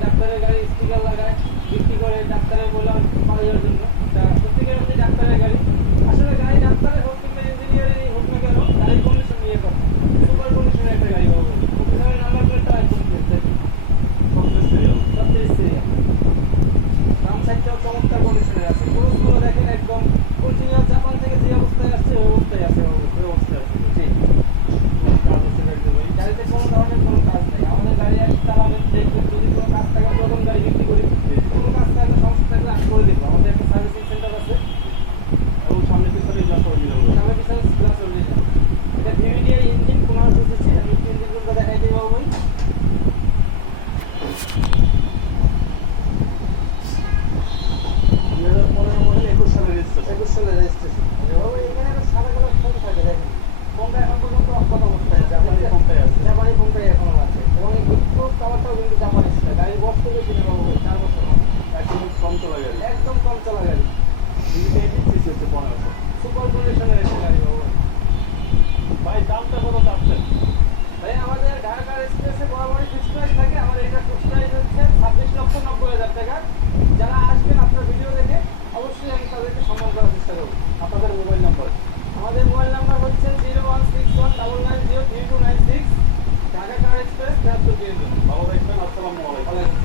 ডাক্তারের গাড়ি স্টিকার লাগায় বিক্রি করে ডাক্তারের বলে জি কম চলা গাড়ি যারা আসবেন আপনার ভিডিও দেখে অবশ্যই আমি তাদেরকে সম্মান করার চেষ্টা করব আপনাদের মোবাইল নম্বর আমাদের মোবাইল নাম্বার হচ্ছে zero one six one double nine zero three two nine six Dhaka express তেহাত্তর জিরো